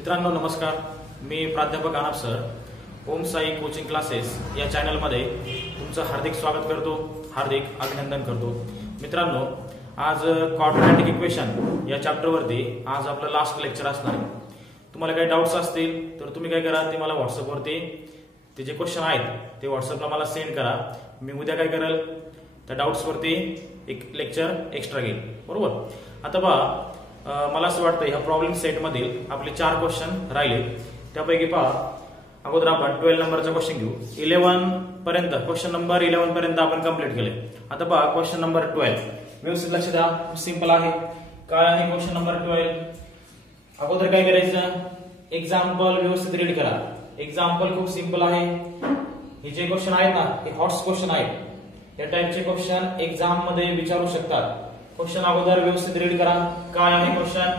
मित्रांनो नमस्कार, मी प्राध्यापक आनप सर ओम साई कोचिंग क्लासेस या चॅनलमध्ये तुमचं हार्दिक स्वागत करतो, हार्दिक अभिनंदन करतो। मित्रांनो, आज क्वाड्रॅटिक इक्वेशन या चॅप्टरवरती आज आपलं लास्ट लेक्चर असणार आहे। तुम्हाला काही डाउट्स असतील तर तुम्ही काय करा, ते मला व्हॉट्सअपवरती ते जे क्वेश्चन आहेत ते व्हॉट्सअपला मला सेंड करा। मी उद्या काय करेल, त्या डाउट्सवरती एक लेक्चर एक्स्ट्रा घेईल, बरोबर। आता पहा, मला असं वाटतं ह्या प्रॉब्लेम सेट मधील आपले 4 क्वेश्चन राहिले, त्यापैकी पहा अगोदर आपण 12 नंबरचा क्वेश्चन घेऊ। 11 पर्यंत, क्वेश्चन नंबर 11 पर्यंत आपण कंप्लीट केले। आता पहा क्वेश्चन नंबर 12, व्यवस्थित लक्ष द्या, सिंपल आहे। काय आहे क्वेश्चन नंबर 12? अगोदर काय करायचं, एक्झाम्पल व्यवस्थित रीड करा। एक्झाम्पल खूप सिंपल आहे। हे जे क्वेश्चन आहेत ना, हे हॉट्स क्वेश्चन आहेत। या टाइपचे क्वेश्चन एक्झाम मध्ये विचारू शकतात। क्वेश्चन अगोदर व्यवस्थित रीड करा। काय आहे question?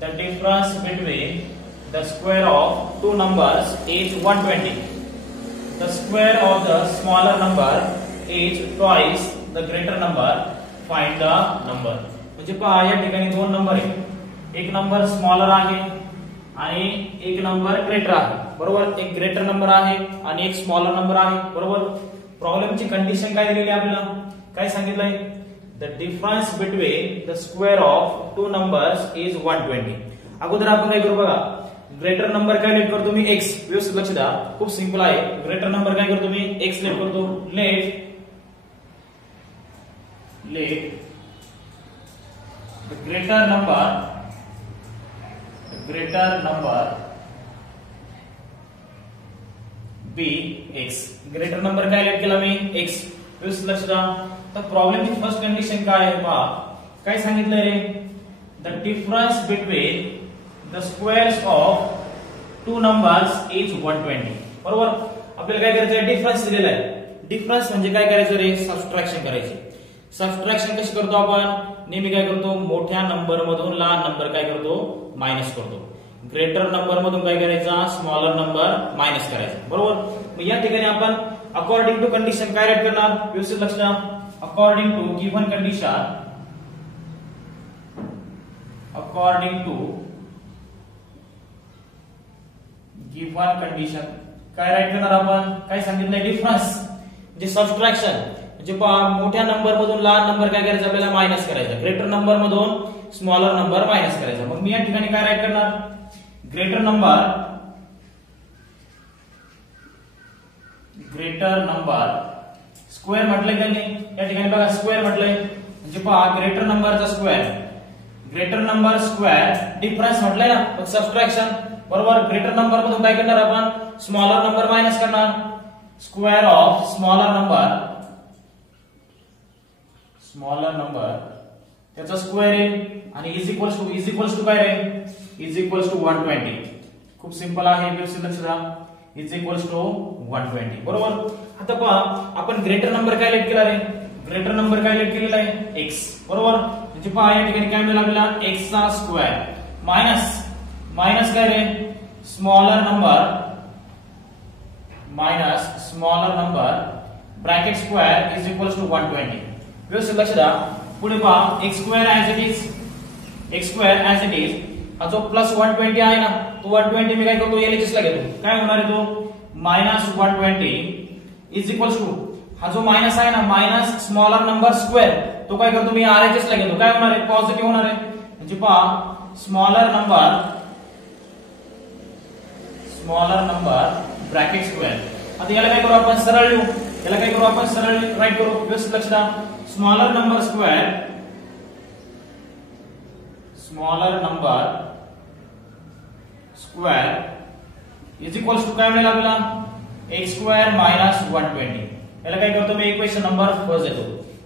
The difference between the square of two numbers is 120. The square of the smaller number is twice the greater number. Find the number. म्हणजे पहा, या ठिकाणी 2 नंबर आहेत। एक नंबर स्मॉलर आहे आणि एक नंबर ग्रेटर आहे, बरोबर। एक ग्रेटर नंबर आहे आणि एक स्मॉलर नंबर आहे, बरोबर। प्रॉब्लेमची कंडिशन काय दिलेली आहे आपल्याला? काय सांगितलंय? The difference between the square of two numbers is 120. अगोदर आपण काय करू बघा, ग्रेटर नंबर काय लेट करतो मी x. व्यवस्थित लक्ष द्या, खूप सिंपल आहे। ग्रेटर नंबर काय करतो मी x लेट करतो। Let the greater number be x. Greater number काय लेट केला मी x. व्यवस्थित लक्ष द्या। तर प्रॉब्लेमची फर्स्ट कंडिशन काय आहे पहा, काय सांगितलंय रे? The difference between the squares of two numbers is 120, बरोबर। आपल्याला काय करायचं, डिफरन्स दिलेला आहे। डिफरन्स म्हणजे काय करायचं रे? सबट्रॅक्शन करायची। सबट्रॅक्शन कशी करतो आपण? नेहमी काय करतो, मोठ्या नंबर मधून लहान नंबर काय करतो, मायनस करतो। ग्रेटर नंबर मधून काय करायचा, स्मॉलर नंबर मायनस करायचा, बरोबर। मग या ठिकाणी आपण अकॉर्डिंग टू कंडिशन काय राईट करणार? व्यवस्थित लक्ष द्या। According to given condition, काय राईट करणार आपण? काय सांगितलंय? डिफरन्स म्हणजे सबट्रॅक्शन। म्हणजे पहा, मोठ्या नंबर मधून लहान नंबर काय करायचा, आपल्याला मायनस करायचा। ग्रेटर नंबर मधून स्मॉलर नंबर मायनस करायचा। मग मी या ठिकाणी काय राईट करणार? ग्रेटर नंबर स्क्वेअर म्हटलंय का नाही? या ठिकाणी बघा, स्क्वेअर म्हटलंय म्हणजे पहा, ग्रेटर नंबरचा स्क्वेअर डिफरन्स म्हटलंय ना, मग सबट्रॅक्शन, बरोबर। ग्रेटर नंबर मधून काय करणार आपण? स्मॉलर नंबर मायनस करणार। स्क्वेअर ऑफ स्मॉलर नंबर त्याचा स्क्वेअर आहे आणि इज इक्वल्स टू काय रे? Is equals to 120. खूप सिंपल आहे, व्यवस्थित लक्ष द्या। इज इक्वल्स टू 120, बरोबर। आता पहा, आपण ग्रेटर नंबर काय लेट केला रे? ग्रेटर नंबर काय लेट केलेला आहे? x, बरोबर। म्हणजे पहा, या ठिकाणी काय मिळालं आपल्याला? x चा स्क्वेअर मायनस काय रे? Smaller number bracket square is equals to 120. व्यवस्थित लक्ष द्या। पुढे पहा, x square as it is हा जो प्लस 120 आहे ना, तो 120 मी काय करतो, एलएचएस ला घेतो। काय होणार आहे तो? मायनस 120 इज इक्वल्स टू, हा जो मायनस आहे ना, मायनस स्मॉलर नंबर स्क्वेअर, तो काय करतो मी आरएचएस ला घेतो। काय होणार आहे? पॉझिटिव्ह होणार आहे। म्हणजे पहा, स्मॉलर नंबर ब्रॅकेट स्क्वेअर। आता याला काय करू आपण? सरळ लिहू। याला काय करू आपण? सरळ राईट करू। व्यवस्थित लक्ष द्या। Smaller number square is equals to काय मिळेल आपल्याला? x square minus 120. याला काय करतो मी? इक्वेशन नंबर फर्स्ट देतो।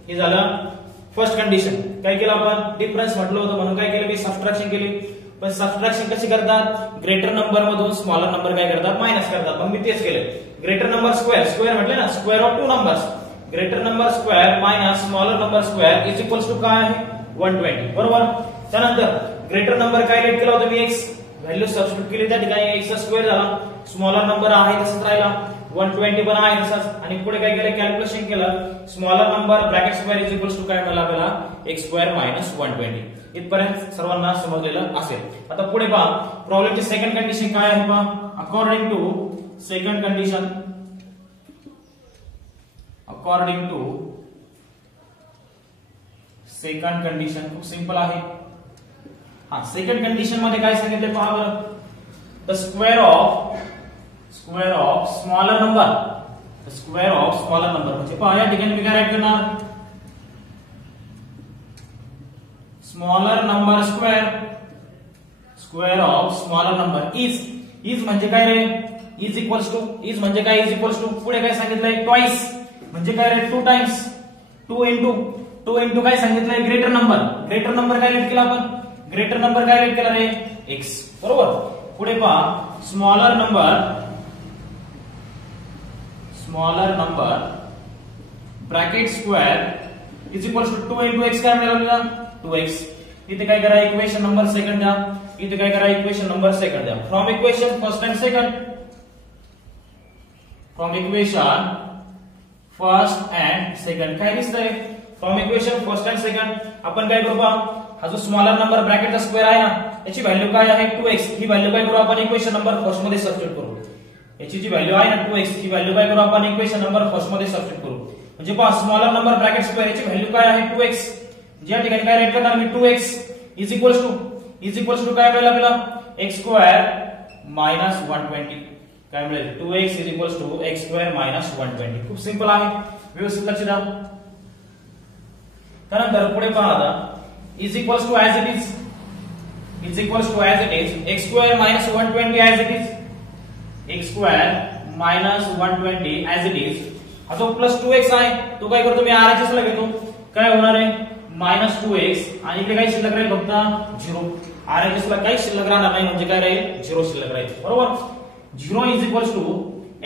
हे झालं फर्स्ट कंडिशन। काय केलं आपण? डिफरन्स म्हटलं होतं म्हणून काय केलं मी? सबट्रॅक्शन केली। पण सबट्रॅक्शन कशी करतात? ग्रेटर नंबर मधून स्मॉलर नंबर काय करतात? मायनस करतात। मग मी तेच केलं। ग्रेटर नंबर स्क्वेअर म्हटलं ना, square of two numbers. Greater number square minus smaller number square is equals to काय आहे? 120, बरोबर। त्यानंतर ग्रेटर नंबर काय लेट केला होता मी? x व्हॅल्यू सबस्टिट्यूट केली, त्या ठिकाणी x चा स्क्वेअर झाला। स्मॉलर नंबर आहे तसंच राहिला, 120 पण आहे तसंच। आणि पुढे काय केलं? कॅल्क्युलेशन केलं। Smaller number bracket square is equals to काय मिळालं आपल्याला? x square minus 120. इथपर्यंत सर्वांना समजलेलं असेल. आता पुढे पहा प्रॉब्लेमची सेकंड कंडिशन काय आहे पहा. According to second condition, according to second condition खूप सिंपल आहे. हा सेकंड कंडिशन मध्ये काय सांगितले पहा बरं. The square of smaller number, the square of smaller number म्हणजे पहा या ठिकाणी मी काय राईट करणार, smaller number square, square of smaller number is म्हणजे काय रे, इज इक्वल्स टू, इज म्हणजे काय, इज इक्वल्स टू पुढे काय सांगितलंय ट्वाइस म्हणजे काय रे 2 टाइम्स, 2 इंटू काय सांगितलंय ग्रेटर नंबर काय रेट केला आपण, ग्रेटर नंबर काय रेट केला रे x बरोबर. पुढे पहा smaller number bracket square is equals to 2 into x काय मिळाला 2x. इथे काय करा इक्वेशन नंबर सेकंड द्या, इथे काय करा इक्वेशन नंबर सेकंड द्या. From equation first and second, from equation first and second काय दिसतंय, from equation first and second आपण काय करू पहा, हा जो स्मॉलर नंबर ब्रॅकेटचा स्क्वेअर आहे ना याची व्हॅल्यू काय आहे 2x, ही व्हॅल्यू काय करू आपण इक्वेशन नंबर फर्स्ट मध्ये सबस्टिट्यूट करू. याची जी व्हॅल्यू आहे ना 2x ही व्हॅल्यू काय करू आपण इक्वेशन नंबर फर्स्ट मध्ये सबस्टिट्यूट करू. म्हणजे पहा स्मॉलर नंबर ब्रॅकेट स्क्वेअर याची व्हॅल्यू काय आहे 2x, ज्या ठिकाणी काय राईट करणार मी 2x इज इक्वल्स टू काय मिळेल आपल्याला x स्क्वेअर मायनस 120 काय मिळेल 2x is equals to x square minus 120. खूप सिंपल आहे, व्यवस्थित लक्ष द्या. त्यानंतर पुढे पहा आता is equals to as it is x square minus 120 as it is, x square minus 120 as it is. हा जो प्लस 2x आहे तो काय करतो मी RHS ला घेतो, काय होणार आहे मायनस 2x आणि इकडे काय शिल्लक राहील फक्त 0. RHS ला काही शिल्लक राहणार नाही म्हणजे काय राहील 0 शिल्लक राहील बरोबर. 0 is equals to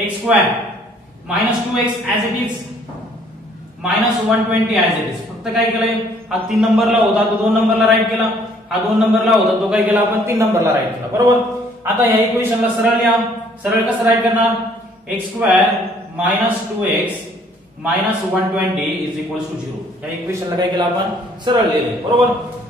x square minus 2x as it is minus 120 as it is. फक्त काय केलंय हा 3 नंबरला होता तो 2 नंबरला राईट केला, हा 2 नंबरला होता तो काय केला आपण 3 नंबरला राईट केला बरोबर. आता या इक्वेशनला सरळ लिहा, सरळ कसं राईट करणार x square minus 2x minus 120 is equals to 0. या इक्वेशनला काय केलं आपण सरळ लिहिले बरोबर.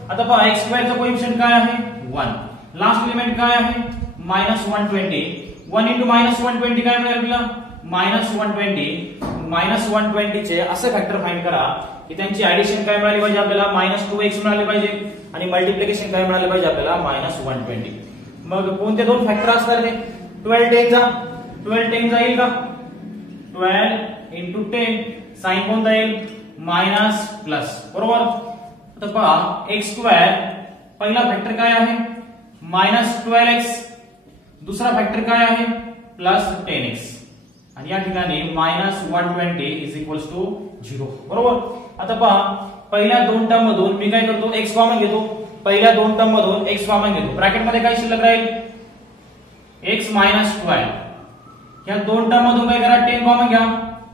आता पहा x स्क्वेअरचा कोएफिशिएंट काय आहे 1, लास्ट एलिमेंट काय आहे मायनस 120, 1 इंटू मायनस 120 काय मिळेल आपल्याला मायनस 120. मायनस 120 चे असं फॅक्टर फाइंड करा की त्यांची ऍडिशन काय मिळाली पाहिजे आपल्याला मायनस 2x मिळाले पाहिजे आणि मल्टिप्लिकेशन काय मिळाले पाहिजे आपल्याला मायनस 120. मग कोणते दोन फॅक्टर असणार ते 12 10 जाईल का 12 इंटू 10 साइन कोणता येईल मायनस प्लस बरोबर. आता पहा x स्क्वेअर पहिला फॅक्टर काय आहे मायनस 12x, दुसरा फॅक्टर काय आहे प्लस 10x आणि या ठिकाणी मायनस 120 इज इक्वल्स टू 0 बरोबर. आता पहा पहिल्या दोन टर्म मधून मी काय करतो x कॉमन घेतो, पहिल्या दोन टर्म मधून x कॉमन घेतो, ब्रॅकेट मध्ये काय शिल्लक राहील x मायनस 12. या दोन टर्म मधून काय करा 10 कॉमन घ्या,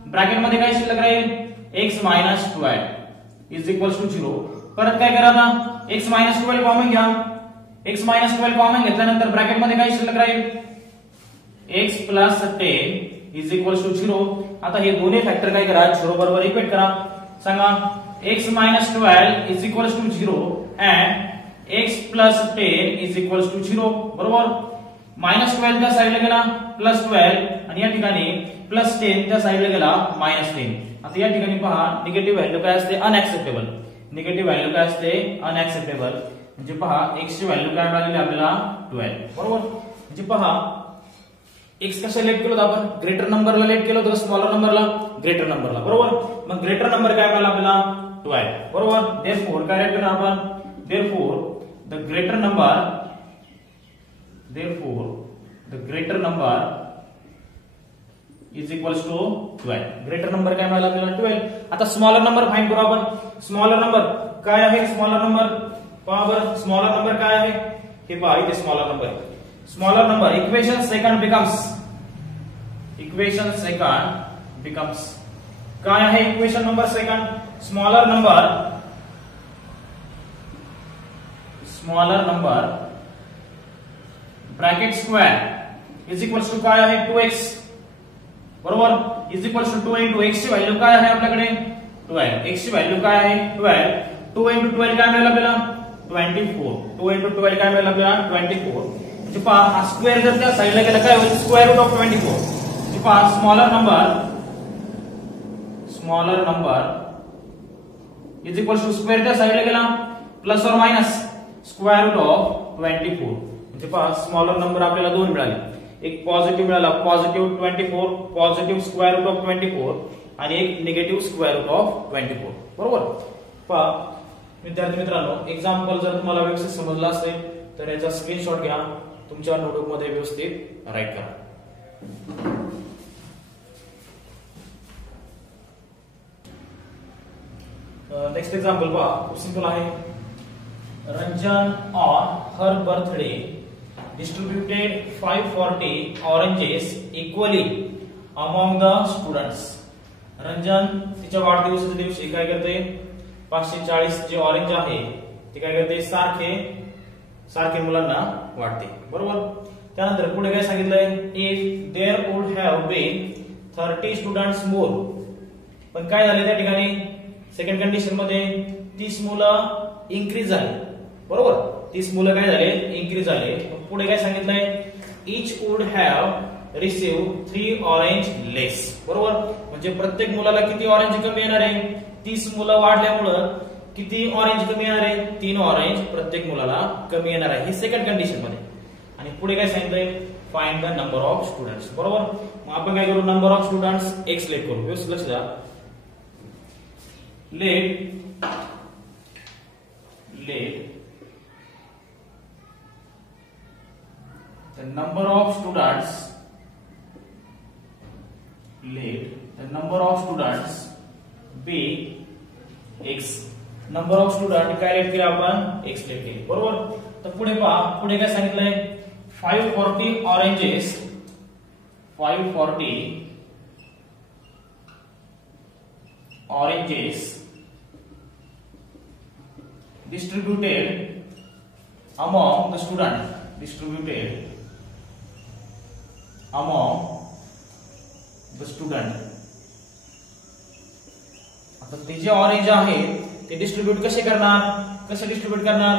ब्रॅकेट मध्ये काय शिल्लक राहील x minus 12 is equals to 0. परत काय करा आता x मायनस 12 कॉमन घ्या, x मायनस 12 कॉमन घेतल्यानंतर ब्रॅकेट मध्ये काय शिल्लक राहील x plus 10 is equals to 0. आता हे दोन्ही फॅक्टर काय करा 0 बरोबर इक्वेट करा. सांगा x minus 12 is equals to 0 and x plus 10 is equals to 0 बरोबर. मायनस 12 त्या साईडला गेला प्लस 12 आणि या ठिकाणी प्लस 10 त्या साईडला गेला मायनस 10. आता या ठिकाणी पहा निगेटिव्ह व्हॅल्यू काय असते अनएक्सेप्टेबल, निगेटिव्ह व्हॅल्यू काय असते अनएक्सेप्टेबल. म्हणजे पहा x ची व्हॅल्यू काय मिळालेली आपल्याला 12 बरोबर. म्हणजे पहा x कशा लेट केलं आपण ग्रेटर नंबरला लेट केलं होतं, स्मॉलर नंबरला ग्रेटर नंबरला बरोबर. मग ग्रेटर नंबर काय मिळाला आपल्याला 12 बरोबर. देयरफॉर काय राईट करणार आपण therefore the greater number is equals to 12. Greater number काय मिळाला आपल्याला 12. आता स्मॉलर नंबर फाइंड करू आपण. स्मॉलर नंबर काय आहे स्मॉलर नंबर पहा बरं स्मॉलर नंबर काय आहे हे पहा इथे smaller number equation second becomes काय आहे equation number second smaller number bracket square is equals to काय आहे 2x बरोबर is equals to 2 into x ची व्हॅल्यू काय आहे आपल्याकडे 12. x ची व्हॅल्यू काय आहे 12. 2 इंटू 12 काय मिळेल आपल्याला 24. 2 into 12 काय मिळेल आपल्याला 24. म्हणजे पहा हा स्क्वेअर जर त्या साइडला गेला काय होईल स्क्वेअर रूट ऑफ 24. म्हणजे पहा smaller number is equal to square त्या साइडला गेला plus or minus square root of 24. म्हणजे पहा स्मॉलर नंबर आपल्याला दोन मिळाले. एक पॉझिटिव्ह मिळाला positive 24 positive square root of 24 आणि एक निगेटिव्ह स्क्वेअर रूट ऑफ 24. बरोबर. पहा विद्यार्थी मित्रांनो एक्झाम्पल जर तुम्हाला व्यवस्थित समजला असेल तर याचा स्क्रीनशॉट घ्या तुमच्या नोटबुक मध्ये व्यवस्थित राईट करा. नेक्स्ट एक्झाम्पल पहा खूप सिंपल आहे. Ranjan on her birthday distributed 540 oranges equally among the students. Ranjan तिच्या वाढदिवसाच्या दिवशी काय करते 540 जे ऑरेंज आहे ते काय करते सारखे मुलांना वाटते. बरोबर. त्यानंतर पुढे काय सांगितलंय if there would have been 30 students more. पण काय झाले त्या ठिकाणी सेकंड कंडिशन मध्ये 30 मुलं इन्क्रीज झाले. बरोबर. 30 मुलं काय झाले इन्क्रीज झाले. पुढे काय सांगितलंय इच वुड हॅव रिसीव 3 ऑरेंज लेस. बरोबर. म्हणजे प्रत्येक मुलाला किती ऑरेंज कमी येणार आहे 30 मुलं वाढल्यामुळं किती ऑरेंज कमी येणार आहे 3 ऑरेंज प्रत्येक मुलाला कमी येणार आहे. ही सेकंड कंडिशन मध्ये. आणि पुढे काय सांगितलंय find the number of students. बरोबर. मग आपण काय करू नंबर ऑफ स्टुडंट्स एक सिलेक्ट करू. व्यवस्थित लक्ष द्या. Let the number of students be x. Number of student काय लेट केले आपण x लेट केले. बरोबर. तर पुढे पहा पुढे काय सांगितलंय 540 oranges 540 oranges distributed among the student. आता ते जे ऑरेंज आहे ते डिस्ट्रीब्यूट कसे डिस्ट्रीब्यूट करणार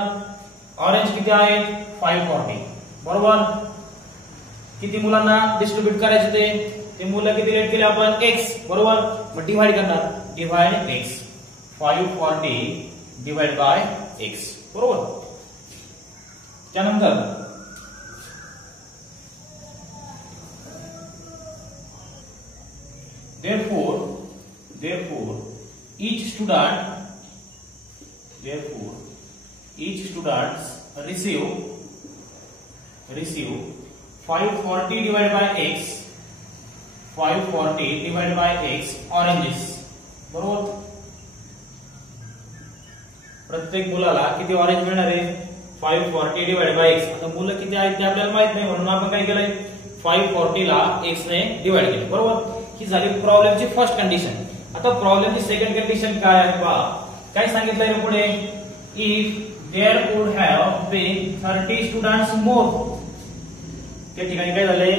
ऑरेंज किती आहेत 540. बरोबर. किती मुलांना डिस्ट्रीब्यूट करायचे ते मुलं किती लेट केले आपण x. बरोबर. मग डिवाइड करणार divide x 540 divide by x. बरोबर. त्यानंतर therefore each student receive 540 divided by x 540 divided by x oranges. बरोबर. प्रत्येक मुलाला किती ऑरेंज मिळणार आहे 540 डिवाइड बाय x. आता मुलं किती आहेत ते आपल्याला माहित नाही म्हणून आपण काय केलंय 540 ला x ने डिवाइड केलं. बरोबर. ही झाली प्रॉब्लेमची फर्स्ट कंडिशन. आता प्रॉब्लेमची सेकंड कंडिशन काय आहे पहा. काय सांगितलंय पुढे if there would have been 30 students more. त्या ठिकाणी काय झाले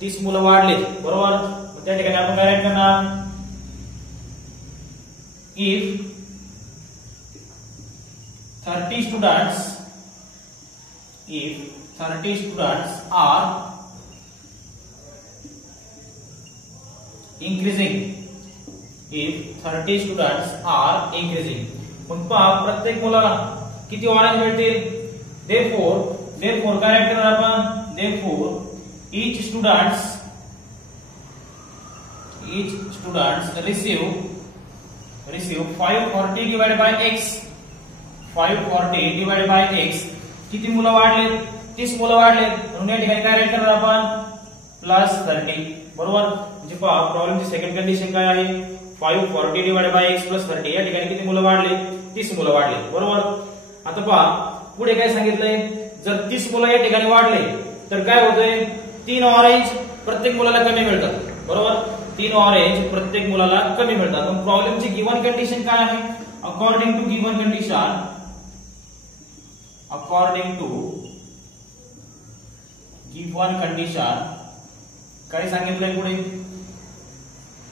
30 मुलं वाढले. बरोबर. त्या ठिकाणी आपण काय राईट करणार इफ 30 students are increasing. मग पहा प्रत्येक मुलाला किती ऑरेंज मिळतील therefore काय राईट करणार आपण therefore each students receive 540 divided by x 540 divided by x. किती मुलं वाढले 30 मुलं वाढले म्हणून या ठिकाणी काय राईट करणार आपण प्लस 30. बरोबर. म्हणजे पहा प्रॉब्लेमची सेकंड कंडिशन काय आहे 540 डिवाइडेड बाय x प्लस 30. या ठिकाणी किती मुलं वाढले 30 मुलं वाढले. बरोबर. आता पहा पुढे काय सांगितलंय जर 30 मुलं या ठिकाणी वाढले तर काय होतंय 3 ऑरेंज प्रत्येक मुलाला कमी मिळतात. बरोबर. 3 ऑरेंज प्रत्येक मुलाला कमी मिळतात. पण प्रॉब्लेमची गिवन कंडिशन काय आहे अकॉर्डिंग टू गिवन कंडिशन काय सांगितलंय पुढे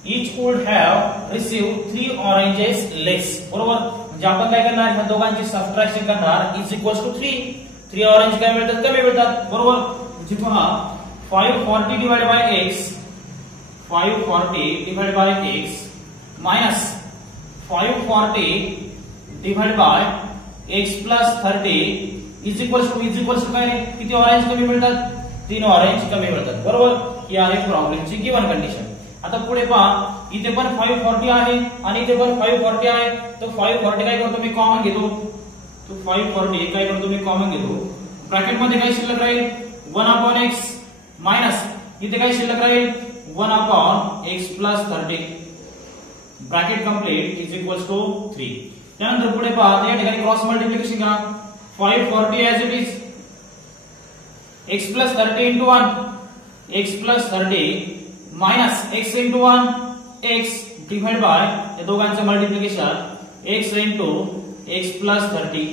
each would have received 3 oranges less. बरोबर. म्हणजे आपण काय करणार ह्या दोघांची सबट्रॅक्शन करणार इज इक्वल्स टू 3 ऑरेंज काय मिळतात कमी मिळतात बरोबर म्हणजे पहा 540 divided by x 540 divided by x minus 540 divided by x plus 30 is equals to काय रे किती ऑरेंज कमी मिळतात 3 ऑरेंज कमी मिळतात बरोबर ही आहे प्रॉब्लेमची गिवन कंडिशन आता पुढे पहा इथे पण 540 आहे आणि इथे पण 540 आहे तर 540 काय करतो मी कॉमन घेतो तो 540 काय करतो मी कॉमन घेतो ब्रॅकेट मध्ये काय शिल्लक राहील 1/x माइनस इथे काय शिल्लक राहील 1/x plus 30 bracket complete is equals to 3 त्यानंतर पुढे पहा या ठिकाणी क्रॉस मल्टिप्लिकेशन करा 540 as it is x plus 30 into 1 x plus 30 minus x into 1 x divided by या दोघांचे multiplication x into x plus 30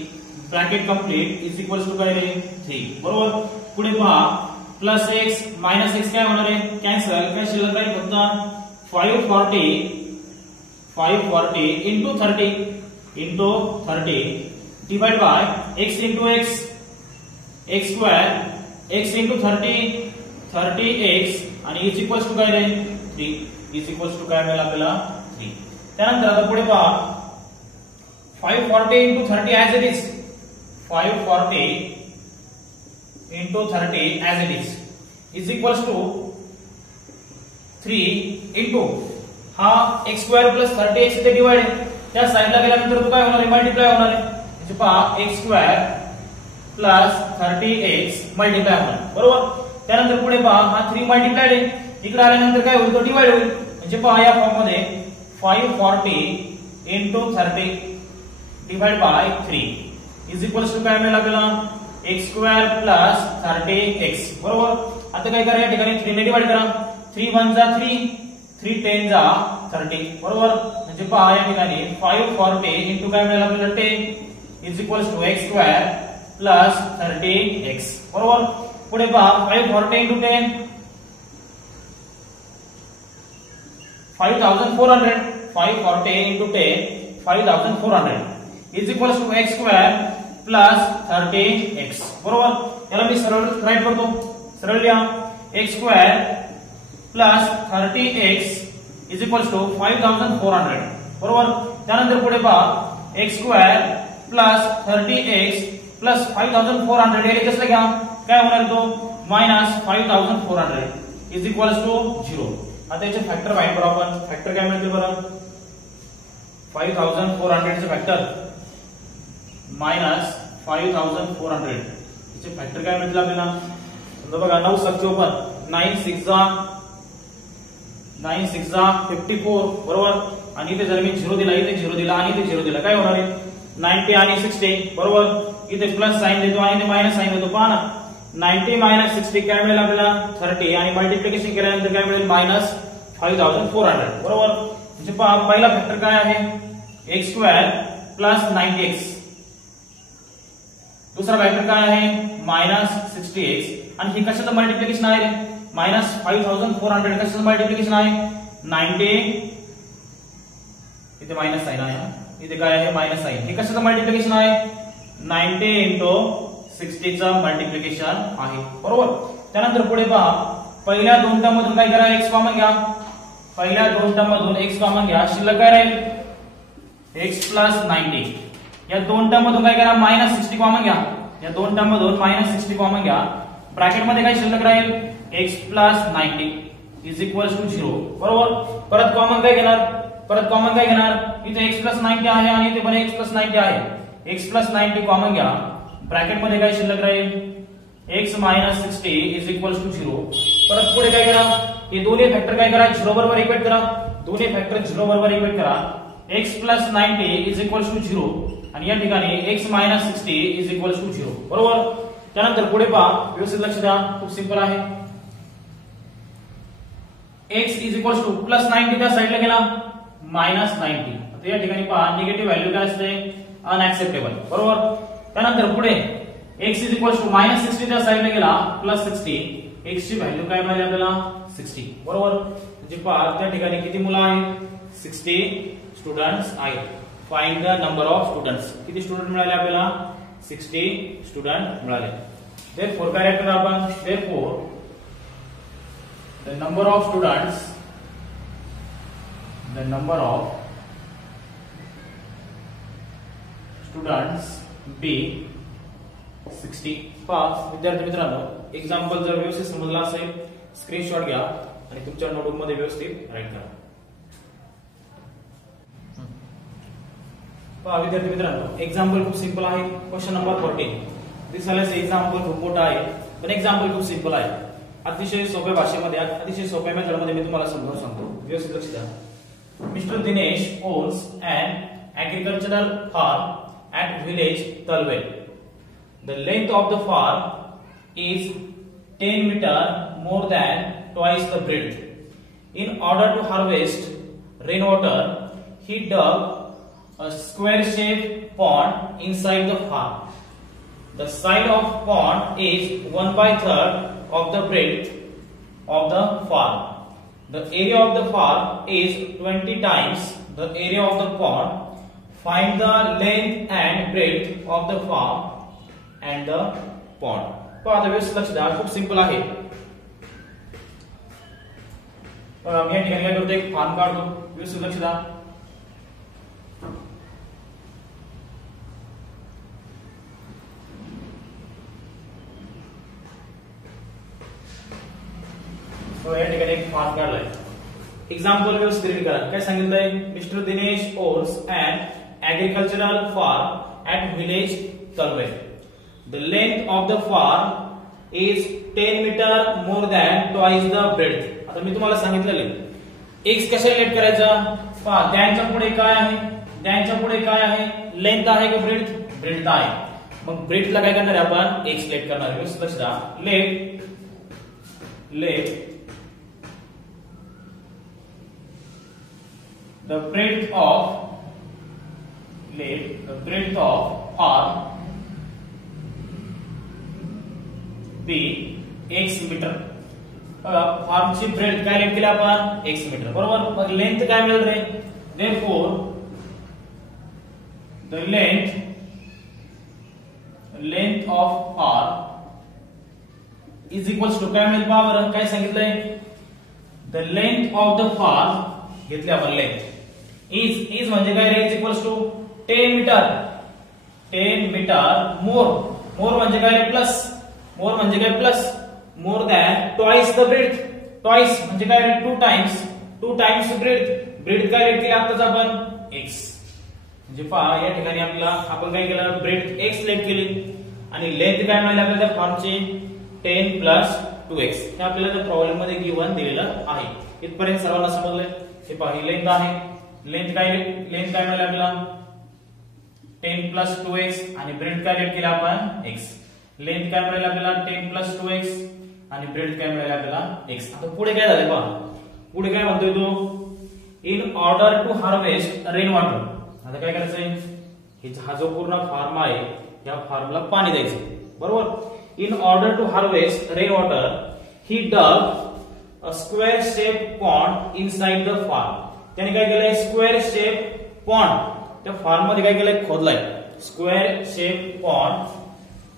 bracket complete is equals to काय रे 3 बरोबर पुढे पहा प्लस x माइनस x काय होणार आहे कॅन्सल काय शिल्लक राहील फक्त 540 into 30 divided by x into x x square x into 30x आणि इज इक्वल्स टू काय रे 3 इज इक्वल्स टू काय मिळेल आपल्याला 3 त्यानंतर आता पुढे पहा 540 into 30 as it is 540 into 30 as it is equals to 3 into हा x square plus 30x इथे डिवाइड आहे त्या साइडला गेल्यानंतर तो काय होणार आहे मल्टिप्लाय होणार आहे म्हणजे पहा x square plus 30x multiply होणार बरोबर त्यानंतर पुढे पहा हा 3 मल्टिप्लाइड आहे इकडे आल्यानंतर काय होईल तो डिवाइड होईल म्हणजे पहा या फॉर्म मध्ये 540 into 30 divide by 3 is equals to काय मिळेल आपल्याला x square plus 30x बरोबर आता काय करा या ठिकाणी 3 ने डिवाइड करा 3 1 जा 3 3 10 जा 30 बरोबर म्हणजे पहा या ठिकाणी 540 into काय मिळेल आपल्याला 10 is equals to x square plus 30x बरोबर पुढे पहा 540 into 10 5400 540 into 10 5400 is equals to x square plus 30x बरोबर याला मी सरळ राईट करतो सरळ लिहा x square plus 30x is equals to 5400 बरोबर त्यानंतर पुढे पहा x square plus 30x plus 5400 हे कसं घ्या काय होणार तो -5400 is equals to 0 आता याचे फॅक्टर फाइंड करू आपण फॅक्टर काय मिळते बरं 5400 चे फॅक्टर -5400 याचे फॅक्टर काय मिळतील आपल्याला समजा बघा 9 7 54 9 6 जा 54 बरोबर आणि इथे जर मी 0 दिला इथे 0 दिला आणि इथे 0 दिला काय होणार आहे 90 आणि 60 बरोबर इथे प्लस साइन देतो आणि इथे मायनस साइन देतो पहा ना 90 minus 60 काय मिळेल आपल्याला 30 आणि मल्टिप्लिकेशन केल्यानंतर काय मिळेल -5400 बरोबर म्हणजे पहा पहिला फॅक्टर काय आहे x square plus 90x दुसरा फॅक्टर काय आहे -60x आणि हे कशाचं मल्टिप्लिकेशन आहे रे -5400 कशाचं मल्टिप्लिकेशन आहे 90 इथे मायनस साइन आहे इथे काय आहे मायनस साइन हे कशाचं मल्टिप्लिकेशन आहे 90 into 60 चा मल्टिप्लिकेशन आहे बरोबर त्यानंतर पुढे पहा पहिल्या दोन टर्म मधून काय करा x कॉमन घ्या पहिल्या दोन टर्म मधून x कॉमन घ्या शिल्लक काय राहील x plus 90 या दोन टर्म मधून काय करा -60 कॉमन घ्या या दोन टर्म मधून -60 कॉमन घ्या ब्रॅकेट मध्ये काय शिल्लक राहील x plus 90 is equals to 0 बरोबर परत कॉमन काय घेणार इथे x plus 90 आहे आणि इथे पण x plus 90 आहे x plus 90 कॉमन घ्या ब्रॅकेट मध्ये काय शिल्लक राहील x minus 60 is equals to 0 परत पुढे काय करा हे दोन्ही फॅक्टर काय करा 0 बरोबर इक्वेट करा दोन्ही फॅक्टर 0 बरोबर इक्वेट करा x plus 90 is equals to 0 आणि या ठिकाणी x minus 60 is equals to 0 बरोबर त्यानंतर पुढे पहा व्यवस्थित लक्ष द्या खूप सिंपल आहे x is equals to plus 90 त्या साइडला गेला -90 आता या ठिकाणी पहा निगेटिव्ह व्हॅल्यू काय असते अनएक्सेप्टेबल बरोबर त्यानंतर पुढे x is equals to -60 त्या साइडला गेला +60 x ची व्हॅल्यू काय मिळाली आपल्याला 60 बरोबर म्हणजे पहा त्या ठिकाणी किती मुलं आहेत 60 स्टुडंट्स आहेत find the number of students. किती स्टुडंट मिळाले आपल्याला? 60 स्टुडंट मिळाले. देयरफॉर काय राईट करा आपण? Therefore the number of students be 60. पहा विद्यार्थी मित्रांनो, एक्झाम्पल जर व्यवस्थित समजला असेल स्क्रीनशॉट घ्या आणि तुमच्या नोटबुक मध्ये व्यवस्थित राईट करा. पहा विद्यार्थी मित्रांनो, एक्झाम्पल खूप सिंपल आहे. Question number 14. दिसायला एक्झाम्पल खूप मोठा आहे पण एक्झाम्पल खूप सिंपल आहे. अतिशय सोप्या भाषेमध्ये, अतिशय सोप्या मेथडमध्ये मी तुम्हाला समजावून सांगतो. व्यवस्थित लक्ष द्या. Mister Dinesh owns an agricultural farm at village Talwel. The length of the farm is 10 meter more than twice the breadth. In order to harvest rainwater, he dug a square-shaped pond inside the farm. The side of pond is 1/3 of the breadth of the farm. The area of the farm is 20 times the area of the pond. Find the length and breadth of the farm and the pond. पहा व्यवस्थित लक्ष द्या. खूप simple आहे. मी या ठिकाणी काय करतो? एक फार्म काढतो. व्यवस्थित लक्ष द्या. या ठिकाणी एक फार्म काढलाय. एक्झाम्पल व्यवस्थित रीड करा. काय सांगितलंय? Mister Dinesh owns an agricultural farm at village Talwel. The length of the farm is 10 metre more than twice the breadth. आता मी तुम्हाला सांगितलेले एक्स कशा रिलेट करायचा? पहा त्यांच्या पुढे काय आहे? त्यांच्या पुढे काय आहे? लेंथ आहे का ब्रेड्थ? ब्रेड्थ आहे. मग ब्रेड्थला काय करणार आहे आपण? एक्स सिलेक्ट करणार. व्यवस्थित लक्ष द्या. Let the breadth of farm be x metre. फार्मची ब्रेड्थ काय लेट केली आपण? x metre. बरोबर. मग लेंथ काय मिळेल रे? therefore the length of farm is equals to काय मिळेल? पहा काय सांगितलंय? the length of the farm घेतली आपण लेंथ. इज म्हणजे काय रे? Is equals to 10 metre. 10 metre more म्हणजे काय रे? प्लस. मोर म्हणजे काय? Plus. More than twice the breadth. Twice म्हणजे काय रे? 2 टाइम्स. 2 times breadth. ब्रेड्थ काय रेट केली आताच आपण? x. म्हणजे पहा या ठिकाणी आपल्याला आपण काय केलं? ब्रेड्थ x सिलेक्ट केली आणि लेंथ काय मिळाली आपल्याला त्या फॉर्मची? 10 प्लस 2x. हे आपल्याला त्या प्रॉब्लेम मध्ये गिवन दिलेलं आहे. इथपर्यंत सर्वांना समजलंय? हे पहा ही लेंथ आहे. लेंथ काय मिळाली आपल्याला? 10 प्लस 2x आणि ब्रेड्थ काय रेट केला आपण? x. लेंथ काय मिळाली आपल्याला? 10 प्लस 2x आणि ब्रेड्थ काय मिळाली आपल्याला? x. आता पुढे काय झालं पहा. पुढे काय म्हणतोय तो? In order to harvest rain water. आता काय करायचंय? हा जो पूर्ण फार्म आहे या फार्मला पाणी द्यायचं. बरोबर. In order to harvest rain water he dug a square shaped pond inside the farm. त्याने काय केलंय? स्क्वेअर शेप पॉन्ड त्या फार्म मध्ये काय केलंय? खोदलाय. Square shape pond.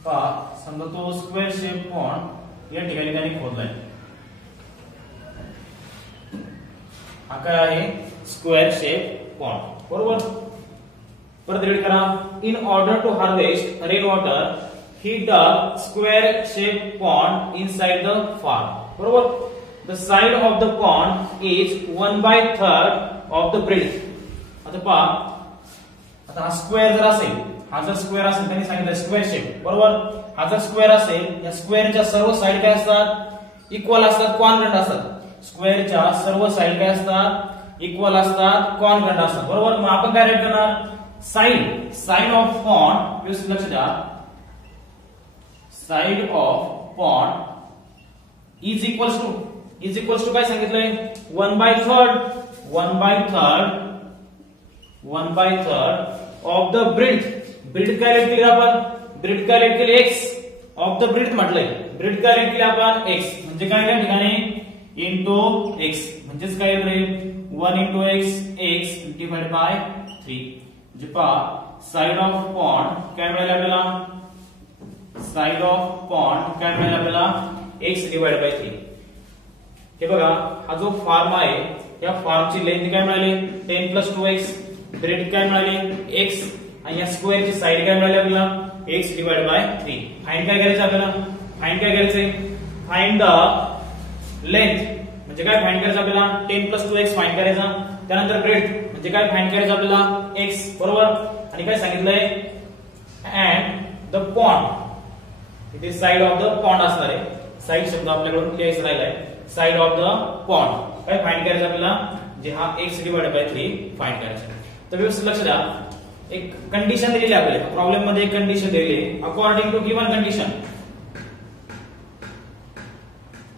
पहा समजा तो स्क्वेअर शेप पॉन्ड या ठिकाणी त्याने खोदलाय. हा काय आहे? Square shape pond. बरोबर. परत रीड करा. In order to harvest rain water he dug square shape pond inside the farm. बरोबर. The side of the pond is 1/3 of the breadth. आता पहा. आता हा स्क्वेअर जर असेल, हा जर स्क्वेअर असेल त्यांनी सांगितलं स्क्वेअर शेप. बरोबर. हा जर स्क्वेअर असेल या स्क्वेअरच्या सर्व साइड काय असतात? इक्वल असतात, कॉन्ग्रंट असतात. स्क्वेअरच्या सर्व साइड काय असतात? इक्वल असतात, कॉन्ग्रंट असतात. बरोबर. मग आपण काय रेट करणार? Side of pond. व्यवस्थित लक्ष द्या. Side of pond is equals to काय सांगितलंय? 1/3 ऑफ द ब्रेड्थ. ब्रेड्थ काय रेट केली आपण? ब्रेड्थ काय रेट केली? x. ऑफ द ब्रेड्थ म्हटलंय. ब्रेड्थ काय रेट केली आपण? x. म्हणजे काय या ठिकाणी? Into x. म्हणजेच काय रे? 1 into x. x divide by 3. म्हणजे पहा साइड ऑफ पॉन्ड काय मिळाले आपल्याला, साइड ऑफ पॉन्ड काय मिळाले आपल्याला x डिवाइड बाय 3. हे बघा हा जो फॉर्म आहे या फॉर्मची लेंथ काय मिळाली 10 + 2x, ब्रेड काय मिळाली x आणि या स्क्वेअरची साइड काय मिळाली आपल्याला x डिवाइड बाय 3. फाइंड काय करायचं आपल्याला, फाइंड काय करायचंय, फाइंड द लेंथ म्हणजे काय फाइंड करायचं आपल्याला 10 + 2x फाइंड करायचा. त्यानंतर ब्रेड म्हणजे काय फाइंड करायचं आपल्याला x बरोबर. आणि काय सांगितलंय अँड द पॉन्ड, इथे साइड ऑफ द पॉन्ड असणार आहे. साइड शब्द आपल्याकडून लिहायचा राहिलाय, साइड ऑफ द पॉन्ड काय फाइंड करायचं आपल्याला, जे हा x डिवाइड बाय 3 फाइंड करायचा. तर व्यवस्थित लक्ष द्या, एक कंडिशन दिलेली आहे आपल्याला प्रॉब्लेम मध्ये, एक कंडिशन दिलेली आहे. According to given condition,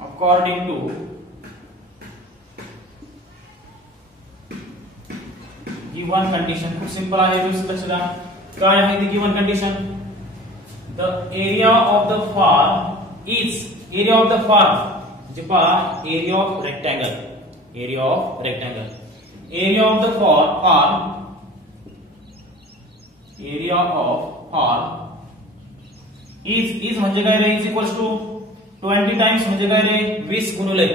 according to given condition, खूप सिंपल आहे. व्यवस्थित लक्ष द्या, काय आहे ती given condition, the area of the farm is, area of the farm म्हणजे पहा area of rectangle, area of rectangle, area of the farm, area of farm is म्हणजे काय रे, इज इक्वल्स टू 20 टाइम्स म्हणजे काय रे 20 गुणिले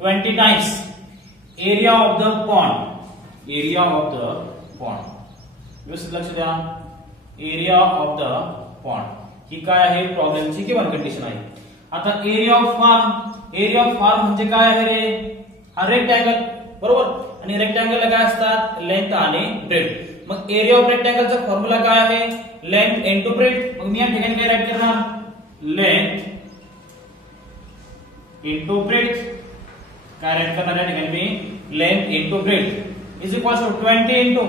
20 times area of the pond, area of the pond. व्यवस्थित लक्ष द्या, एरिया ऑफ द पॉन्ड ही काय आहे प्रॉब्लेमची गिवन कंडिशन आहे. आता area of farm, area of farm म्हणजे काय आहे रे, हा रेक्टँगल बरोबर. आणि रेक्टँगलला काय असतात लेंथ आणि ब्रेड. मग एरिया ऑफ रेक्टँगलचा फॉर्म्युला काय आहे, लेंथ इनटू ब्रेड. मग मी या ठिकाणी काय राईट करणार, लेंथ इनटू ब्रेड काय राईट करणार या ठिकाणी मी, length into breadth is equal to 20 into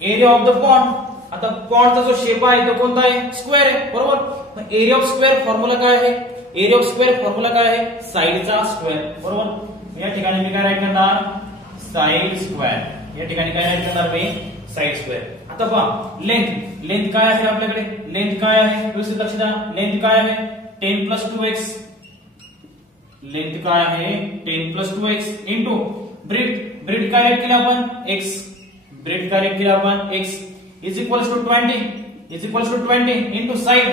area of the pond. आता पॉन्डचा जो शेप आहे तो कोणता आहे, स्क्वेअर आहे बरोबर. मग एरिया ऑफ स्क्वेअर फॉर्म्युला काय आहे, एरिया ऑफ स्क्वेअर फॉर्म्युला काय आहे, साइडचा स्क्वेअर बरोबर. या ठिकाणी मी काय राईट करणार, साइड स्क्वेअर. या ठिकाणी काय राईट करणार मी, साइड स्क्वेअर. आता पहा लेंथ, लेंथ काय आहे आपल्याकडे, लेंथ काय आहे व्यवस्थित लक्ष द्या, लेंथ काय आहे 10 + 2x, लेंथ काय आहे 10 + 2x इनटू ब्रेड, ब्रेड काय राईट केलं आपण x, ब्रेड काय राईट केलं आपण x is equals to 20, is equals to 20 into side,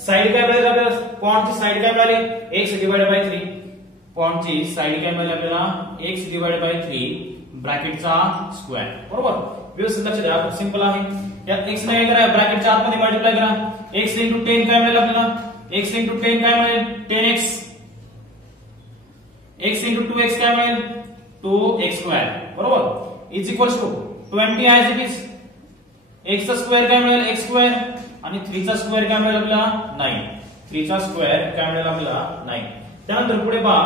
side काय मिळाली आपल्याला, पॉन्डची साइड काय मिळाली x डिवाइड बाय 3, पॉन्डची साइड काय मिळाली आपल्याला x डिवाइड बाय 3 ब्रॅकेटचा स्क्वेअर बरोबर. व्यवस्थित लक्ष द्या, खूप सिंपल आहे. या x ने काय करा, ब्रॅकेटच्या आतमध्ये मल्टिप्लाय करा, x * 10 काय मिळेल आपल्याला, x * 10 काय मिळेल 10x, x * 2x काय मिळेल 2x² बरोबर is equals to 20 as it is, x चा स्क्वेअर काय मिळेल x² आणि 3 चा स्क्वेअर काय मिळेल आपल्याला 9, 3 चा स्क्वेअर काय मिळेल आपल्याला 9. त्यानंतर पुढे पहा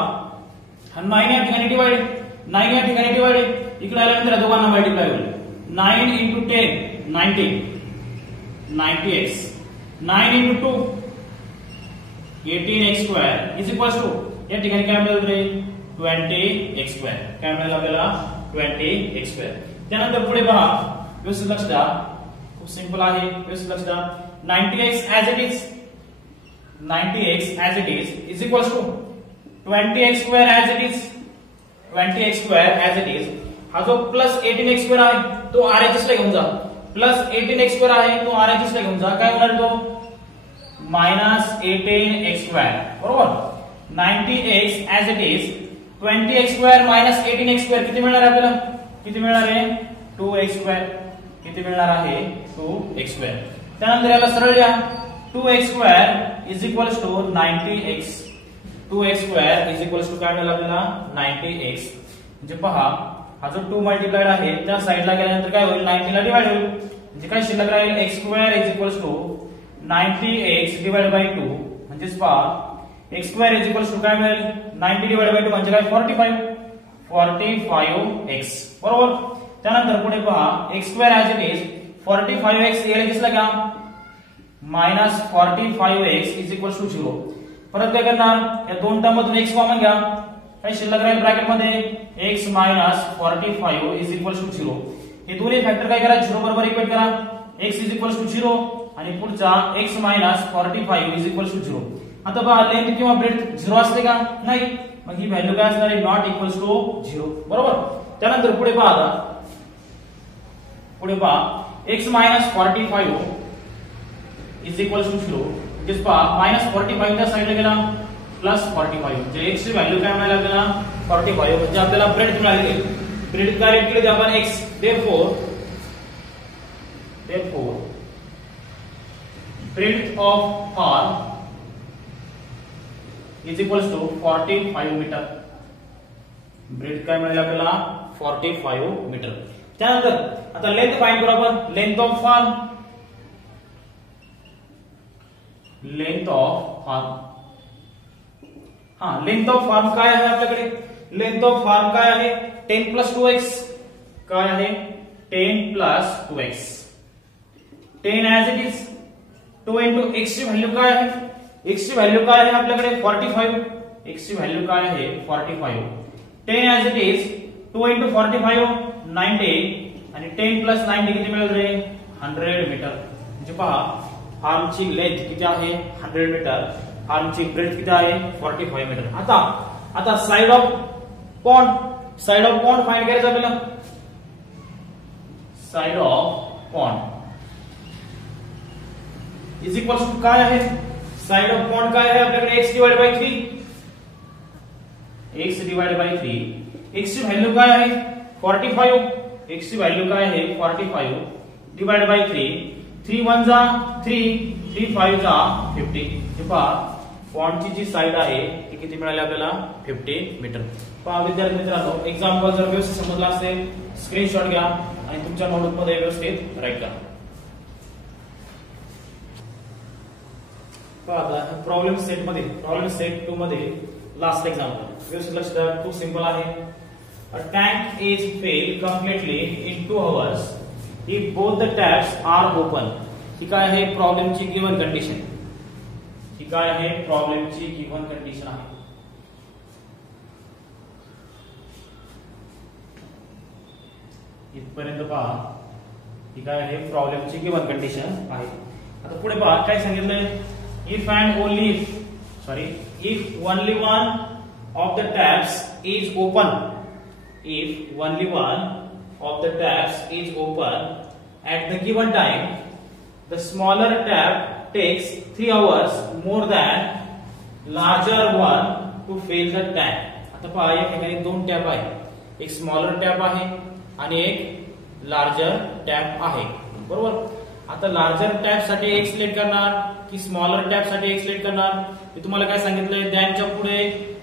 हा 9 या ठिकाणी डिवाइड, 9 या ठिकाणी डिवाइड, इकडे आल्यानंतर दोघांना मल्टिप्लाय होईल. 9 * 10 90, 90x, 9 * 2 18x² is equals to या ठिकाणी काय मिळेल रे 20x², काय मिळेल आपल्याला 20x². त्यानंतर पुढे पहा व्यवस्थित लक्ष द्या, खूप सिंपल आहे. व्यवस्थित लक्ष द्या, 90x as it is, 90x as it is equals to 20x² as it is, 20x² as it is. हा जो प्लस 18x² आहे तो RHS ला घेऊन जा, प्लस 18x² आहे तो RHS ला घेऊन जा, काय होणार तो -18x² बरोबर. 90x as it is 20x² - 18x² किती मिळणार आहे आपल्याला, किती मिळणार आहे 2x², किती मिळणार आहे 2x². त्यानंतर याला सरळ द्या, 2x² is equals to 90x, 2x² is equals to काय मिळेल आपल्याला 90x. म्हणजे पहा हा जो 2 मल्टिप्लाइड आहे त्या साइडला गेल्यानंतर काय होईल 90 ला डिवाइड होईल, म्हणजे काय शिल्लक राहील x² is equals to 90x divide by 2. म्हणजेच पहा x² इज इक्वल्स टू काय मिळेल 90 डिवाइड बाय 2 म्हणजे काय 45x बरोबर. त्यानंतर पुढे पहा x² as it is 45x LHS ला घ्या, -45x इज इक्वल्स टू 0. परत काय करणार, या दोन टर्म मधून x कॉमन घ्या, काय शिल्लक राहील ब्रॅकेट मध्ये x - 45 इज इक्वल्स टू 0. हे दोन्ही फॅक्टर काय करा 0 बरोबर इक्वेट करा, x इज इक्वल्स टू 0 आणि पुढचा x - 45 इज इक्वल्स टू 0. आता पहा लेंथ किंवा ब्रेड्थ 0 असते का, नाही, मग ही व्हॅल्यू काय असणार आहे नॉट इक्वल्स टू 0 बरोबर. त्यानंतर पुढे पहा आता पुढे पहा x minus 45 is equals to 0. म्हणजे पहा मायनस 45 त्या साईडला गेला प्लस 45. म्हणजे x ची व्हॅल्यू काय मिळाली आपल्याला 45. म्हणजे आपल्याला ब्रेथ मिळाली. ब्रेथ कॅल्क्युलेट केली आपण x. therefore breadth of arm is equals to 45 metre. Breadth काय मिळाली आपल्याला 45 मीटर. त्यानंतर आता लेंथ फाइंड करू आपण. Length of arm length of arm काय आहे आपल्याकडे. लेंथ ऑफ आर्म काय आहे 10 प्लस 2x. काय आहे 10 plus 2x. 10 as it is. 2 into x ची व्हॅल्यू काय आहे. x ची व्हॅल्यू काय आहे आपल्याकडे 45. x ची व्हॅल्यू काय आहे 45. 10 ऍज इट इज. 2 इंटू 45 90 आणि 10 प्लस 90 किती मिळेल रे 100 मीटर. म्हणजे पहा आर्मची लेंथ किती आहे 100 मीटर. आर्मची ब्रेथ किती आहे 45 मीटर. आता साइड ऑफ पॉन्ड फाइंड करायचं आपल्याला. Side of pond is equal to काय आहे. साइड ऑफ पॉन्ड काय आहे आपल्याकडे x divide by 3. x divide by 3. x ची व्हॅल्यू काय आहे 45. x ची व्हॅल्यू काय आहे 45 डिवाइड बाय 3. 3 1 जा 3 3 5 जा 50. हे पहा पॉन्डची जी साइड आहे ती किती मिळाली आपल्याला 50 मीटर. पहा विद्यार्थी मित्रांनो एक्झाम्पल जर व्यवस्थित समजला असेल स्क्रीनशॉट घ्या आणि तुमच्या नोटबुक मध्ये व्यवस्थित राईट करा. पहा प्रॉब्लेम सेट 2 मध्ये लास्ट एक्झाम्पल व्यवस्थित लक्ष द्या. खूप सिंपल आहे. A tank is filled completely in 2 hours if both the taps are open. ही काय आहे प्रॉब्लेमची गिवन कंडिशन. ही काय आहे प्रॉब्लेमची गिवन कंडिशन आहे. इथपर्यंत पहा ही काय आहे प्रॉब्लेमची गिवन कंडिशन आहे. आता पुढे पहा काय सांगितलंय. if only one of the taps is open. If only one of the taps is open at the given time, the smaller tap takes 3 hours more than larger one to fill the tank. आता पहा या ठिकाणी 2 tap आहे. एक smaller tap आहे आणि एक larger tap आहे. बरोबर. आता लार्जर टॅप साठी एक सिलेक्ट करणार की स्मॉलर टॅप साठी एक सिलेक्ट करणार. मी तुम्हाला काय सांगितलंय त्यांच्या पुढे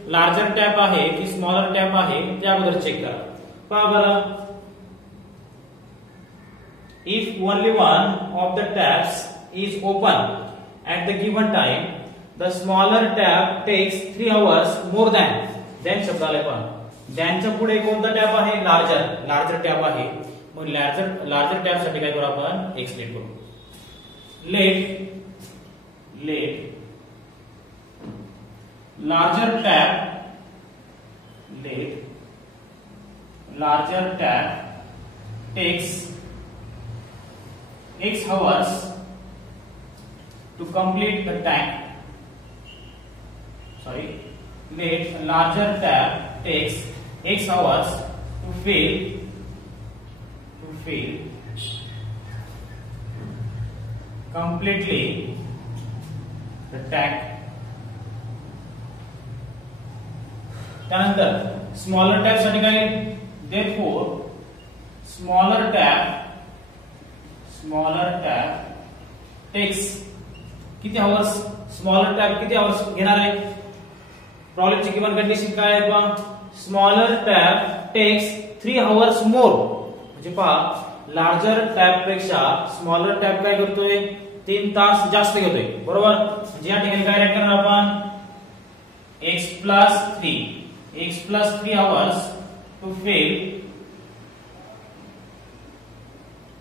लार्जर टॅप आहे की स्मॉलर टॅप आहे ते अगोदर चेक करा. पहा बरं. If only one of the taps is open at the given time, the smaller tap takes 3 hours more than. Then शब्द आले पण ज्यांच्या पुढे कोणता टॅप आहे लार्जर टॅप आहे. मग लार्जर टॅप साठी काय करू आपण एक सिलेक्ट करू. Let larger tap takes x hours to complete the tank. Larger tap takes x hours to fill completely the tank. त्यानंतर स्मॉलर टॅप साठी काय. therefore smaller tap takes किती आवर्स. स्मॉलर टॅप किती आवर्स घेणार आहे. प्रॉब्लेमची given condition काय आहे पहा. स्मॉलर टॅप टेक्स 3 hours मोर. म्हणजे पहा लार्जर टॅप पेक्षा स्मॉलर टॅप काय करतोय 3 तास जास्त घेतोय. बरोबर. म्हणजे या ठिकाणी काय राईट करणार आपण x plus 3 hours to fill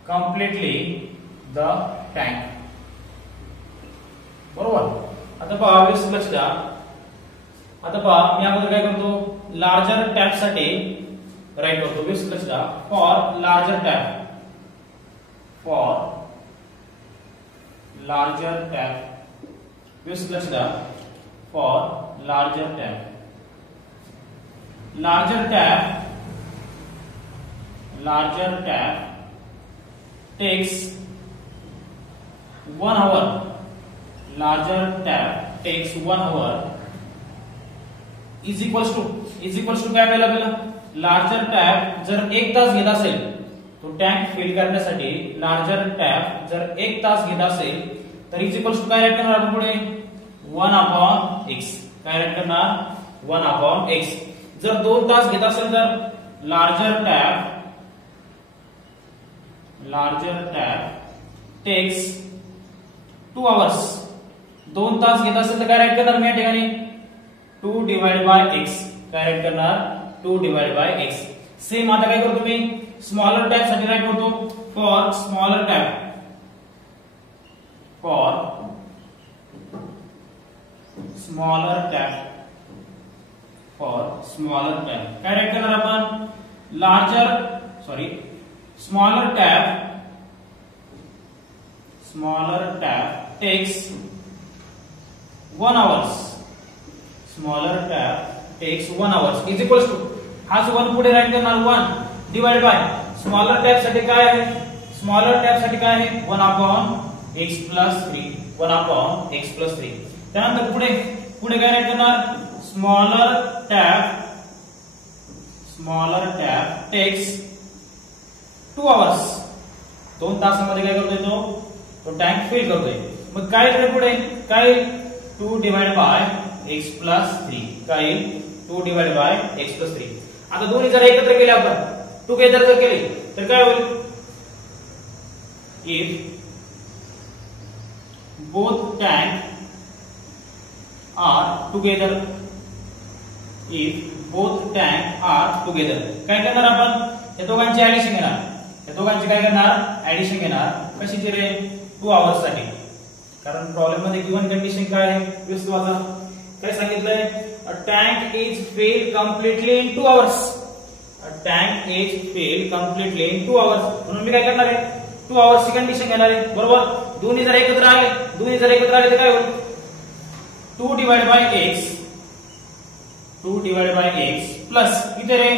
completely the tank. बरोबर. आता पहा व्यवस्थित लक्ष द्या. आता पहा मी अगोदर काय करतो लार्जर टॅप साठी राईट करतो. व्यवस्थित लक्ष द्या. फॉर लार्जर टॅप व्यवस्थित लक्ष द्या. For larger tap takes 1 hour, larger tab takes 1 hour is equals to काय मिळेल आपल्याला? लार्जर टॅब जर 1 तास घेत असेल तो टँक फिल करण्यासाठी लार्जर टॅब जर 1 तास घेत असेल तर इज इक्वल्स टू काय राईट करणार आपण पुढे 1/x. काय राईट करणार 1/x. जर 2 तास घेत असेल तर लार्जर टॅब टेक्स 2 hours. 2 तास घेत असेल तर काय राईट करणार मी या ठिकाणी 2/x. काय राईट करणार 2/x. सेम आता काय करतो मी स्मॉलर टॅब साठी राईट करतो फॉर स्मॉलर टॅब काय राईट करणार आपण smaller tap takes 1 hours. Smaller tap takes 1 hours is equals to हा जो 1 पुढे राईट करणार 1 डिवाइड बाय स्मॉलर टॅब साठी काय आहे 1/x प्लस 3. 1/x plus 3. त्यानंतर पुढे काय राईट करणार स्मॉलर टॅब टेक्स 2 hours. 2 तासामध्ये काय करतोय तो टँक फिल करतोय. मग काय करेल पुढे काय 2 डिवाइड बाय x प्लस 3. काय 2 डिवाइड बाय x प्लस 3. आता दोन्ही जर एकत्र केले आपण टुगेदर जर केले तर काय होईल if both tank are together काय करणार आपण या दोघांची ऍडिशन घेणार कशाची रे 2 hours साठी. कारण प्रॉब्लेम मध्ये गिवन कंडिशन काय आहे विश्वाचा काय सांगितलंय a tank is filled completely in 2 hours. म्हणून मी काय करणार आहे 2 hours ची कंडिशन घेणार आहे बरोबर. दोन्ही जर एकत्र आले तर काय होईल 2 डिवाइड बाय x प्लस किती रे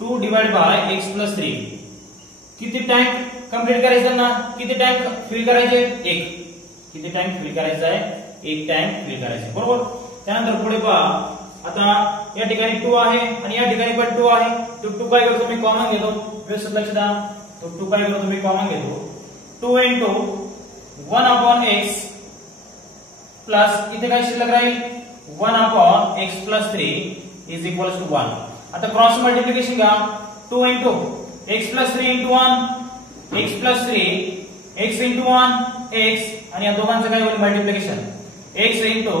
2 डिवाइड बाय x प्लस 3. किती टँक कंप्लीट करायचं ना किती टँक फिल करायचे एक टँक फिल करायचं बरोबर. त्यानंतर पुढे पहा आता या ठिकाणी 2 आहे आणि या ठिकाणी पण 2 आहे. तो 2 काय करतो मी कॉमन घेतो व्यवस्थित लक्ष द्या. तो 2 काय करतो मी कॉमन घेतो 2 into 1/x प्लस इथे काय शिल्लक राहील 1/x plus 3 is equals to 1. आता क्रॉस मल्टिप्लिकेशन घ्या 2 into x plus 3 into 1 x plus 3 x into 1 x आणि या दोघांचं काय होईल multiplication x into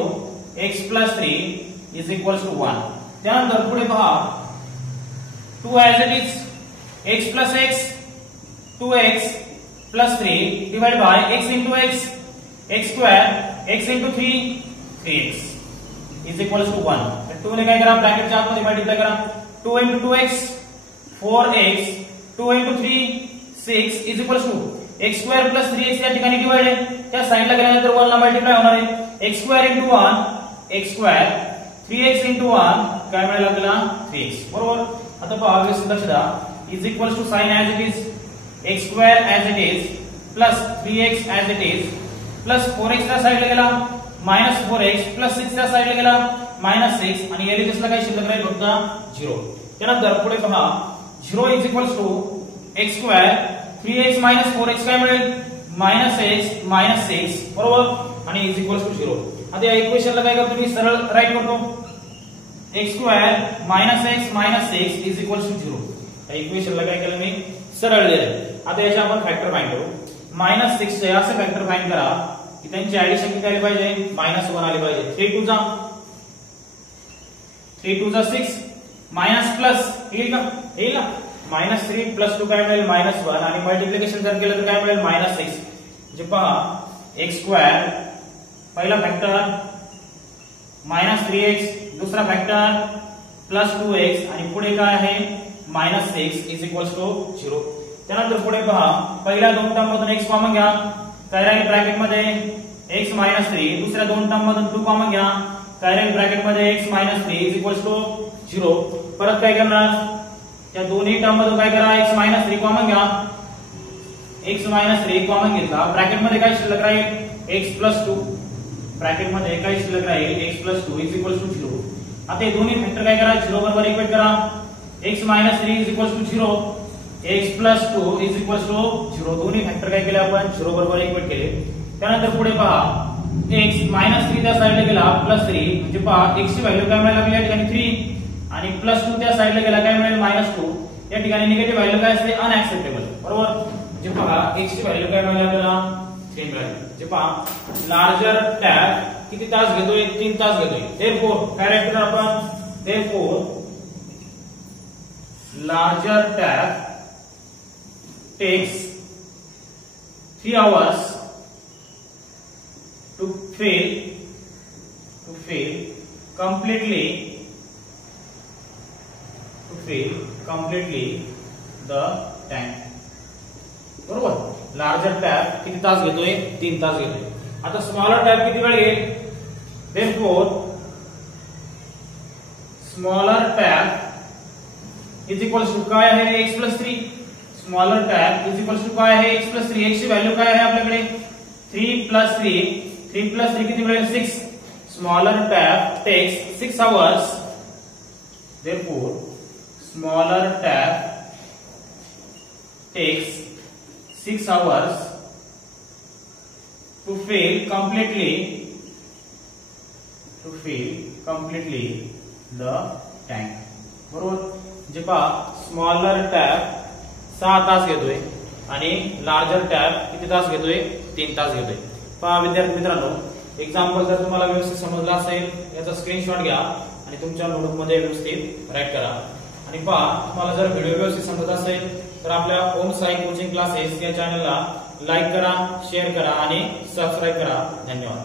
x plus 3 is equals to 1. त्यानंतर पुढे पहा 2 as it is x plus x 2x plus 3 divided by x into x square x into 3x is equals to 1. 2 ने काय करा ब्रॅकेटच्या आतमध्ये मल्टिप्लाय करा 2 into 2x 4x 2 into 3 6 is equals to x square plus 3x या ठिकाणी divide आहे त्या साइडला गेल्यानंतर 1 ला मल्टिप्लाय होणार आहे x square into 1 x square 3x into 1 काय मिळेल आपल्याला 3x बरोबर. आता पहा व्यवस्थित लक्ष द्या is equals to sign as it is x square as it is plus 3x as it is plus 4x च्या साइडला गेला minus 4x plus 6 च्या साइडला गेला minus 6 आणि एलिमेंट्स ला काय शिल्लक राहील फक्त 0. त्यानंतर पुढे पहा 0 is equals to x square 3x minus 4x काय मिळेल minus x minus 6 बरोबर आणि is equals to 0. आता या इक्वेशनला काय करतो मी सरळ राईट करतो x square minus x minus 6 is equals to 0. या इक्वेशनला काय केलं मी सरळ लिहिलं. आता याचे आपण फॅक्टर फाइंड करू -6 चे असं फॅक्टर फाइंड करा की त्यांची ऍडिशन किती आली पाहिजे -1 आली पाहिजे. 3 2 6 मायनस प्लस येईल ना -3 + 2 काय मिळेल -1 आणि मल्टिप्लिकेशन जर केलं तर काय मिळेल -6. म्हणजे पहा x² पहिला फॅक्टर -3x दुसरा फॅक्टर +2x आणि पुढे काय आहे -6 इज इक्वल्स टू 0. त्यानंतर पुढे पहा पहिल्या दोन टर्म मधून x कॉमन घ्या काय राहील ब्रॅकेट मध्ये x -3 दुसऱ्या दोन टर्म मधून 2 कॉमन घ्या काय राहील ब्रॅकेट मध्ये x -3 इज इक्वल्स टू 0. परत काय करणार त्या दोन्ही टर्म मधून काय करा x -3 कॉमन घ्या x मायनस 3 कॉमन घेतला, ब्रॅकेट मध्ये काय शिल्लक राहील x प्लस 2, ब्रॅकेट मध्ये काय शिल्लक राहील x plus 2 is equal to 0. आता हे दोन्ही फॅक्टर काय करा 0 बरोबर इक्वेट करा. x minus 3 is equal to 0, x plus 2 is equal to 0. दोन्ही फॅक्टर काय केले आपण 0 बरोबर इक्वेट केले. त्यानंतर पुढे पहा x मायनस 3 त्या साइडला गेला प्लस 3 म्हणजे पहा x ची व्हॅल्यू काय मिळाली आपल्याला या ठिकाणी 3 आणि प्लस 2 त्या साइडला गेला काय मिळेल -2. या ठिकाणी निगेटिव्ह व्हॅल्यू काय असते अनएक्सेप्टेबल बरोबर. म्हणजे पहा x ची व्हॅल्यू काय मिळाली आपल्याला 3 मिळाली. म्हणजे पहा लार्जर टॅब किती तास घेतोय 3 तास घेतोय. देयरफॉर काय राईट करू आपण therefore larger tap takes 3 hours to fill completely the tank बरोबर. लार्जर टॅब किती तास घेतोय 3 तास घेतोय. आता स्मॉलर टॅब किती वेळ घेईल therefore smaller tap is equal to काय आहे x plus 3. Smaller tap is equal to काय आहे x प्लस 3. x ची व्हॅल्यू काय आहे आपल्याकडे 3 प्लस 3 किती मिळेल 6. Smaller tap takes 6 hours. Therefore, smaller tab takes 6 hours to fill completely the tank. बरोबर. जे पहा स्मॉलर टॅब 6 तास घेतोय आणि लार्जर टॅब किती तास घेतोय 3 तास घेतोय. पहा विद्यार्थी मित्रांनो, एक्झाम्पल जर तुम्हाला व्यवस्थित समजला असेल याचा स्क्रीनशॉट घ्या आणि तुमच्या नोटबुकमध्ये व्यवस्थित राईट करा. आणि पहा तुम्हाला जर व्हिडिओ व्यवस्थित समजत असेल तर आपल्या ओम साई कोचिंग क्लासेस या चॅनलला लाईक करा, शेअर करा आणि सबस्क्राईब करा. धन्यवाद.